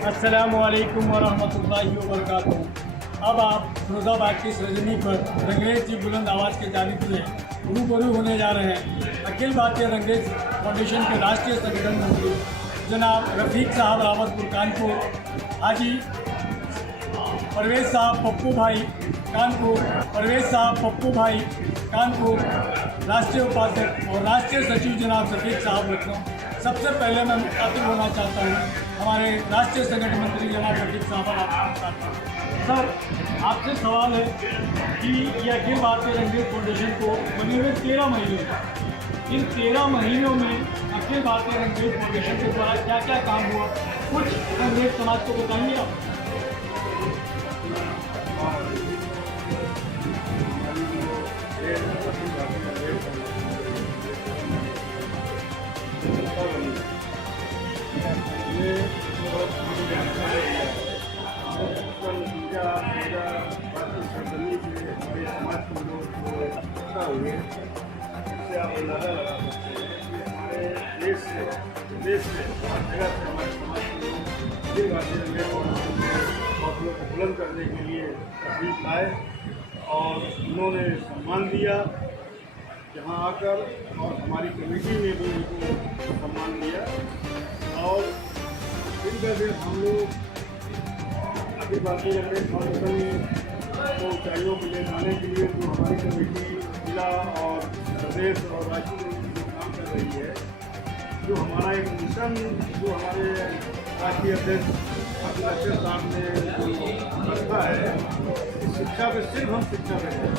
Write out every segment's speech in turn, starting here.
अस्सलामुअलैकुम वरहमतुल्लाहि वबरकातुहू। अब आप फिरोज़ाबाद की सरजमी पर रंगरेज की बुलंद आवाज़ के जानिब से रूबरू होने जा रहे हैं। अखिल भारतीय रंगरेज फाउंडेशन के राष्ट्रीय संगठन मंत्री जनाब रफ़ीक साहब रावतपुर कानपुर, हाजी परवेज़ साहब पप्पू भाई कानपुर, परवेज़ साहब पप्पू भाई कानपुर, राष्ट्रीय उपाध्यक्ष और राष्ट्रीय सचिव जनाब रफ़ीक साहब लखनऊ। सबसे पहले मैं मुखातिब होना चाहता हूँ हमारे राष्ट्रीय संगठन मंत्री जनाब रफ़ीक साहब। सर, आपसे सवाल है कि यह अखिल भारतीय रंगरेज फाउंडेशन को बने हुए 13 महीने हैं। इन 13 महीनों में अखिल भारतीय रंगरेज फाउंडेशन के द्वारा क्या क्या काम हुआ, कुछ रंगरेज समाज को बताएंगे आप? इससे आप अंदाजा लगा सकते हैं कि हमारे देश से हर जगह से हमारे समाज के लोग अखिल भारतीय रंगरेज फाउंडेशन के हौसलों को बुलंद करने के लिए तशरीफ लाए और उन्होंने सम्मान दिया यहाँ आकर, और हमारी कमेटी ने भी उनको सम्मान दिया। और दिन ब दिन हम लोग अखिल भारतीय रंगरेज फाउंडेशन को ऊंचाइयों को ले जाने के लिए जो हमारी कमेटी जिला और प्रदेश और राज्य में जो काम कर रही है, जो हमारा एक मिशन जो हमारे राष्ट्रीय अध्यक्ष अखिलेश साहब ने जो रखा है कि शिक्षा पे सिर्फ हम शिक्षा पे हैं।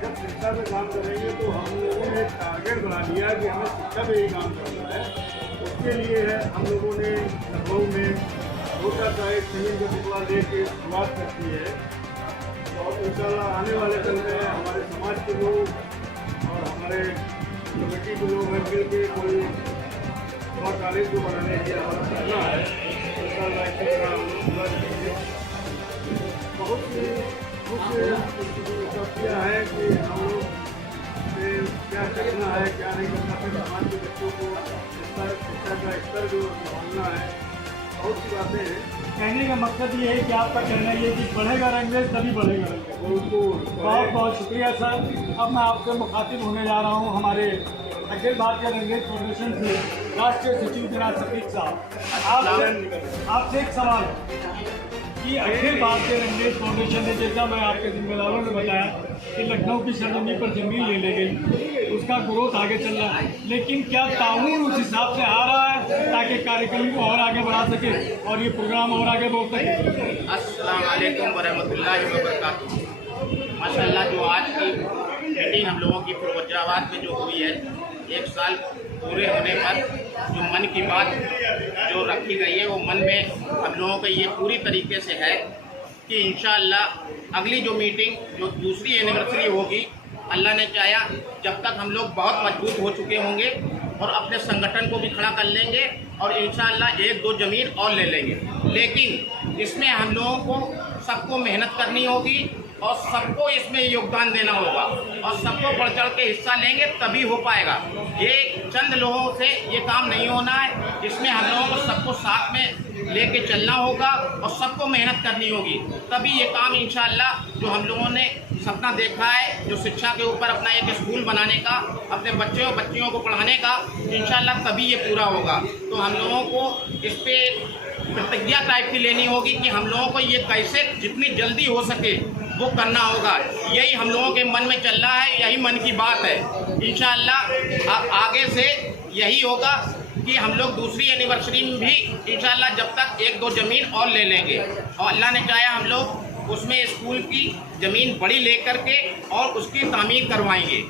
जब शिक्षा पे काम करेंगे तो हम लोगों ने टारगेट बना लिया कि हमें शिक्षा पे ही काम करना है। उसके लिए है हम लोगों ने लखनऊ में छोटा सा एक जमीन का टुकड़ा लेके शुरुआत करती है, और इंशाल्लाह आने वाले कल में हमारे समाज के लोग और हमारे कमेटी के लोग हैं मिल के कोई बड़ा कॉलेज को बनाने की हमारा करना है। इंशाल्लाह इसी तरह हम लोग पूरा करेंगे। बहुत सी उपलब्धियाँ हैं कि हम लोग से क्या करना है क्या नहीं करना है, समाज के बच्चों को शिक्षा का स्तर जो बढ़ाना है, बहुत सी बातें हैं। कहने का मकसद ये है कि आपका कहना ये है कि बढ़ेगा रंगरेज तभी बढ़ेगा रंगरेज। बिल्कुल, बहुत बहुत शुक्रिया सर। अब मैं आपसे मुखातिब होने जा रहा हूँ हमारे अखिल भारतीय रंगरेज फाउंडेशन से राष्ट्रीय सचिव जनाब रफ़ीक साहब। आपसे एक सवाल कि अखिल भारतीय रंगरेज फाउंडेशन ने, जैसा मैं आपके जिम्मेदारों ने बताया कि लखनऊ की सरजमी पर जमीन ले ली गई, उसका ग्रोथ आगे चल रहा है, लेकिन क्या ताउन उस हिसाब से आ रहा है ताकि कार्यक्रम को और आगे बढ़ा सके और ये प्रोग्राम और आगे बढ़ सके? अस्सलाम वालेकुम वरहमतुल्लाहि वबरकातुहू। माशाअल्लाह, जो आज की मीटिंग हम लोगों की फिरोजाबाद में जो हुई है, 1 साल पूरे होने पर जो मन की बात जो रखी गई है, वो मन में हम लोगों का ये पूरी तरीके से है कि इंशाअल्लाह अगली जो मीटिंग जो दूसरी एनिवर्सरी होगी, अल्लाह ने चाहा जब तक हम लोग बहुत मजबूत हो चुके होंगे और अपने संगठन को भी खड़ा कर लेंगे और इंशाअल्लाह 1-2 ज़मीन और ले लेंगे। लेकिन इसमें हम लोगों को सबको मेहनत करनी होगी और सबको इसमें योगदान देना होगा और सबको बढ़ चढ़ के हिस्सा लेंगे तभी हो पाएगा। ये चंद लोगों से ये काम नहीं होना है, इसमें हम लोगों को सबको साथ में लेके चलना होगा और सबको मेहनत करनी होगी, तभी ये काम इंशाअल्लाह जो हम लोगों ने सपना देखा है, जो शिक्षा के ऊपर अपना एक स्कूल बनाने का, अपने बच्चियों को पढ़ाने का, इंशाअल्लाह तभी ये पूरा होगा। तो हम लोगों को इस पर प्रतिज्ञा टाइप की लेनी होगी कि हम लोगों को ये कैसे जितनी जल्दी हो सके वो करना होगा। यही हम लोगों के मन में चल रहा है, यही मन की बात है। इंशाअल्लाह आगे से यही होगा कि हम लोग दूसरी एनिवर्सरी में भी इंशाअल्लाह जब तक 1-2 ज़मीन और ले लेंगे और अल्लाह ने चाहा हम लोग उसमें स्कूल की ज़मीन बड़ी लेकर के और उसकी तामीर करवाएंगे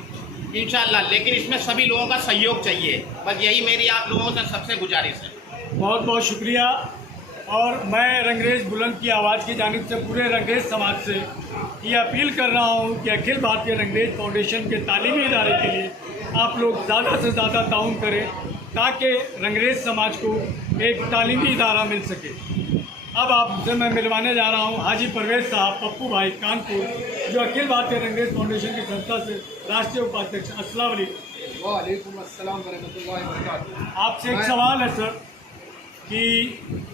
इंशाअल्लाह। लेकिन इसमें सभी लोगों का सहयोग चाहिए, बस यही मेरी आप लोगों से सबसे गुजारिश है। बहुत बहुत शुक्रिया। और मैं रंगरेज बुलंद की आवाज़ की जानिब से पूरे रंगरेज समाज से ये अपील कर रहा हूँ कि अखिल भारतीय रंगरेज फाउंडेशन के तालीमी इदारे के लिए आप लोग ज़्यादा से ज़्यादा ताउन करें ताकि रंगरेज समाज को एक तालीमी इदारा मिल सके। अब आपसे मैं मिलवाने जा रहा हूँ हाजी परवेज़ साहब पप्पू भाई कानपुर, जो अखिल भारतीय रंगरेज फाउंडेशन की संस्था से राष्ट्रीय उपाध्यक्ष। अस्सलाम वालेकुम। वालेकुम अस्सलाम वरहमतुल्लाहि वबरकातुहू। आपसे एक सवाल है सर कि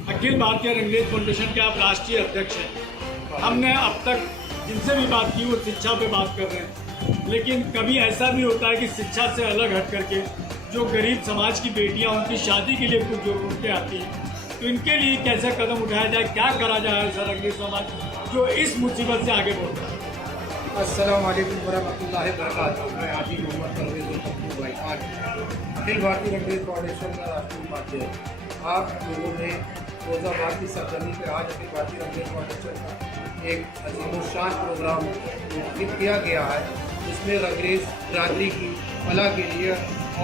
अखिल भारतीय रंगरेज फाउंडेशन के आप राष्ट्रीय अध्यक्ष हैं। हमने अब तक जिनसे भी बात की वो शिक्षा पे बात कर रहे हैं, लेकिन कभी ऐसा भी होता है कि शिक्षा से अलग हट करके जो गरीब समाज की बेटियां उनकी शादी के लिए कुछ ज़रूरतें आती हैं, तो इनके लिए कैसे कदम उठाया जाए, क्या करा जाए सर रंगरेज समाज जो इस मुसीबत से आगे बढ़ रहा है। अस्सलाम वालेकुम वरहमतुल्लाहि वबरकातुहू। मैं हाजी मोहम्मद परवेज़ पप्पू भाई आज अखिल भारतीय रंगरेज फाउंडेशन का राष्ट्रीय उपाध्यक्ष आप लोगों ने रोज़ाबाद की सरजमी पर आज अखिल भारतीय रंगरेज फाउंडेशन का एक अजीमुशान प्रोग्राम मुनक़िद किया गया है, जिसमें रंगरेज बिरादरी की फलाह के लिए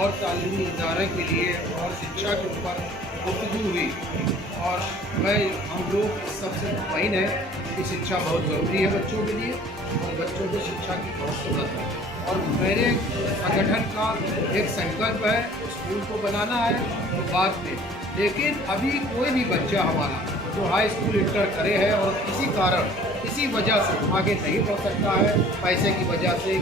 और तालीमी इदारे के लिए और शिक्षा के ऊपर गुफ्तगू हुई। और हम लोग सबसे मुतमईन है कि शिक्षा बहुत ज़रूरी है बच्चों के लिए और बच्चों को शिक्षा की बहुत ज़रूरत है। और मेरे संगठन का एक संकल्प है स्कूल को बनाना है तो बाद में, लेकिन अभी कोई भी बच्चा हमारा जो हाई स्कूल इंटर करे है और किसी कारण किसी वजह से आगे नहीं बढ़ सकता है, पैसे की वजह से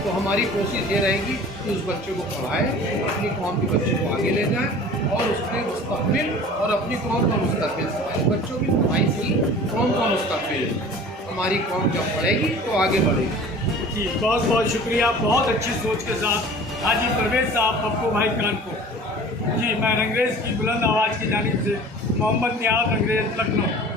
तो हमारी कोशिश ये रहेगी कि उस बच्चे को पढ़ाए, अपनी कौम के बच्चे को आगे ले जाए और उसके मुस्तक़बिल और अपनी कौम का मुस्तक़बिल समाज बच्चों की पढ़ाई से ही कौम का मुस्तक़बिल है। हमारी कौम जब पढ़ेगी तो आगे बढ़ेगी। जी बहुत बहुत शुक्रिया, बहुत अच्छी सोच के साथ हाजी परवेज़ साहब पप्पू भाई कानपुर। जी मैं रंगरेज की बुलंद आवाज़ की जानिब से मोहम्मद नियाज़ रंगरेज लखनऊ।